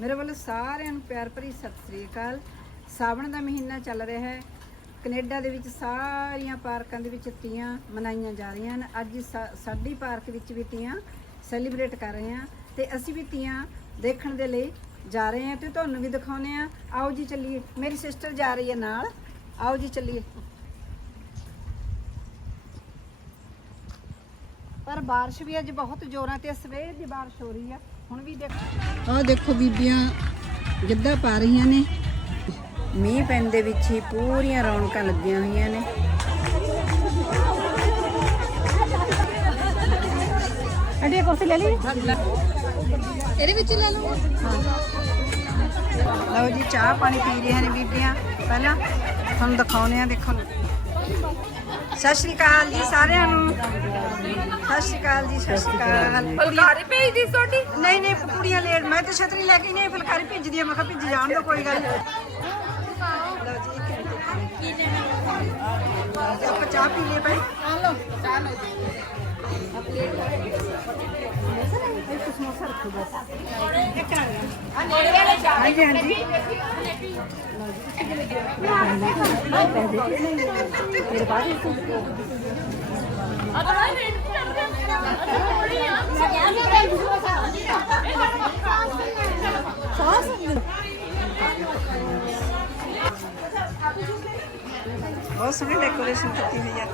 ਮੇਰੇ ਵੱਲੋਂ ਸਾਰਿਆਂ ਨੂੰ ਪਿਆਰ ਭਰੀ ਸਤਿ ਸ੍ਰੀ ਅਕਾਲ। ਸਾਵਣ ਦਾ ਮਹੀਨਾ ਚੱਲ ਰਿਹਾ ਹੈ। ਕੈਨੇਡਾ ਦੇ ਵਿੱਚ ਸਾਰੀਆਂ ਪਾਰਕਾਂ ਦੇ ਵਿੱਚ ਤੀਆਂ ਮਨਾਈਆਂ ਜਾ ਰਹੀਆਂ ਹਨ। ਅੱਜ ਸਾ- ਸਾਡੀ ਪਾਰਕ ਵਿੱਚ ਵੀ ਤੀਆਂ ਸੈਲੀਬ੍ਰੇਟ ਕਰ ਰਹੇ ਹਾਂ ਤੇ ਅਸੀਂ ਵੀ ਤੀਆਂ ਦੇਖਣ ਦੇ ਲਈ ਜਾ ਰਹੇ ਹਾਂ ਤੇ ਤੁਹਾਨੂੰ ਵੀ ਦਿਖਾਉਨੇ ਆ ਆਓ ਜੀ ਚੱਲੀਏ। ਮੇਰੀ ਸਿਸਟਰ ਜਾ ਰਹੀ ਹੈ ਨਾਲ। ਆਓ ਜੀ ਚੱਲੀਏ। ਪਰ ਬਾਰਿਸ਼ ਵੀ ਅੱਜ ਬਹੁਤ ਜ਼ੋਰਾਂ ਤੇ ਸਵੇਰ ਦੀ ਬਾਰਿਸ਼ ਹੋ ਰਹੀ ਆ। ਹੁਣ ਵੀ ਦੇਖੋ। ਆਹ ਦੇਖੋ ਬੀਬੀਆਂ ਗਿੱਧਾ ਪਾ ਰਹੀਆਂ ਨੇ। ਮੀਂਹ ਪੈਣ ਦੇ ਵਿੱਚ ਹੀ ਪੂਰੀਆਂ ਰੌਣਕਾਂ ਲੱਗੀਆਂ ਹੋਈਆਂ ਨੇ। ਅੜੇ ਕੁਰਸੀ ਲੈ ਲਈ। ਇਹਦੇ ਵਿੱਚ ਲੈ ਲਓ। ਲਓ ਜੀ ਚਾਹ ਪਾਣੀ ਪੀ ਰਹੀਆਂ ਨੇ ਬੀਬੀਆਂ। ਪਹਿਲਾਂ ਤੁਹਾਨੂੰ ਦਿਖਾਉਨੇ ਆ ਦੇਖੋ। ਸਤਿ ਸ਼੍ਰੀ ਅਕਾਲ ਜੀ ਸਾਰਿਆਂ ਨੂੰ। ਸਤਿ ਸ਼੍ਰੀ ਅਕਾਲ ਜੀ ਸਤਿ ਸ਼੍ਰੀ ਅਕਾਲ। ਫੁਲਕਾਰੀ ਭੇਜਦੀ ਤੁਹਾਡੀ? ਨਹੀਂ ਨਹੀਂ ਕੁੜੀਆਂ ਲੇਟ। ਮੈਂ ਤਾਂ ਛਤਰੀ ਲੈ ਕੇ ਨਹੀਂ ਫੁਲਕਾਰੀ ਭੇਜਦੀ ਆ। ਮੈਂ ਕਿਹਾ ਭੇਜ ਜਾਣ ਦੋ ਕੋਈ ਗੱਲ ਨਹੀਂ। ਲਓ ਜੀ ਇੱਕ ਮਿੰਟ। ਕੀ ਲੈਣਾ ਆਪਾਂ ਚਾਹ ਪੀ ਲਈਏ ਭਾਈ ਚਾਹ ਲਓ ਇੱਕ ਸਮੋਸਾ ਰੱਖੋ ਬਸ ਹਾਂਜੀ ਹਾਂਜੀ ਮੇਰੇ ਬਾਅਦ ਬਹੁਤ ਸੋਹਣੀ ਡੈਕੋਰੇਸ਼ਨ ਕੀਤੀ ਹੋਈ ਹੈ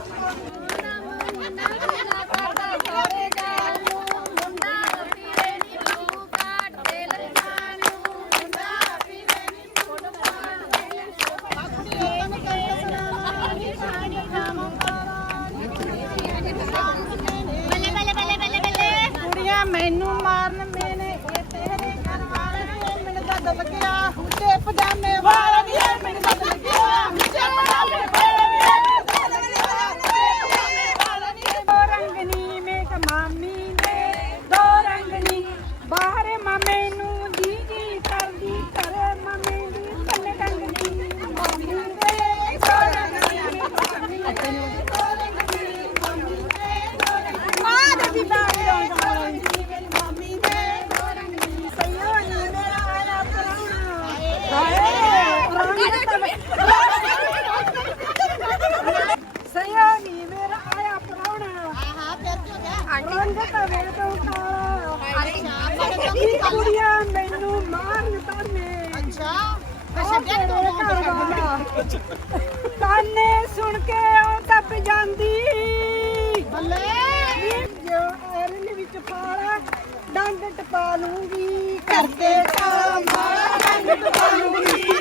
Padame! Wala! ਅੱਛਾ। ਸੁਣ ਕੇ ਉਹ ਦੱਬ ਜਾਂਦੀ। ਬੱਲੇ। ਜੋ ਐਰਨ ਵਿੱਚ ਪਾਲਾ ਡੰਡ ਟਪਾ ਲੂੰਗੀ। ਕਰਦੇ ਕਾਲਾ ਮਾਲਾ ਡੰਡ ਟਪਾ ਲੂੰਗੀ।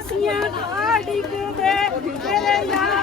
ਗਸੀਆਂ ਆ ਡਿੱਗਦੇ ਤੇਰੇ ਯਾਰ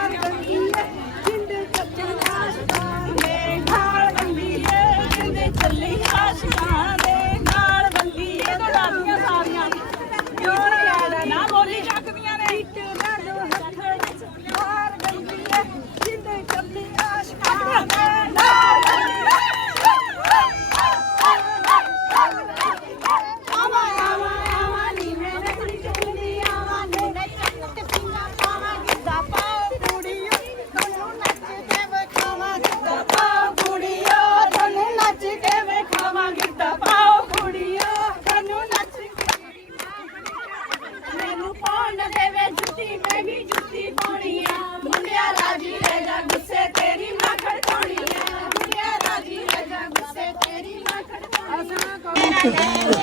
Thank you.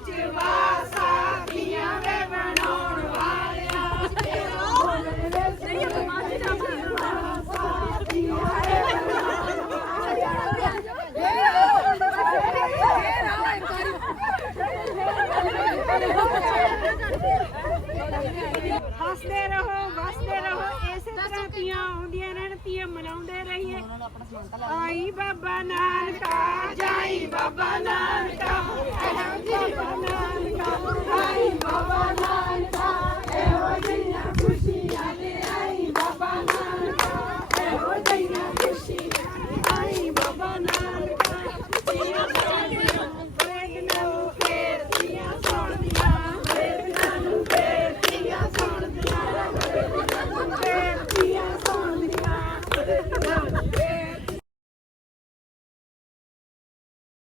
ਵਿੱਚ ਵਾਸਾ ਦੀਆਂ ਵੇ ਬਣਾਉਣ ਵਾਲਿਆ ਤੇਰਾ ਹੁਣ ਵੇ ਸਹੀ ਕਮਾਈ ਦਾ ਵਾਸਾ ਦੀਆਂ ਵੇ ਬਣਾਉਣ ਵਾਲਿਆ ਹੱਸਦੇ ਰਹੋ, ਵਸਦੇ ਰਹੋ ਰਹਿਣ ਤੀਆਂ ਆਉਂਦੀਆਂ ਰਹਿਣ ਤੀਆਂ ਮਨਾਉਂਦੇ ਰਹੀਏ। ਆਈ ਬਾਬਾ ਨਾਨਕਾ ਜਾਈ ਬਾਬਾ ਨਾਨਕਾ ਆਈ ਬਾਬਾ ਨਾਨਕਾ ਇਹੋ ਜਿਹਾ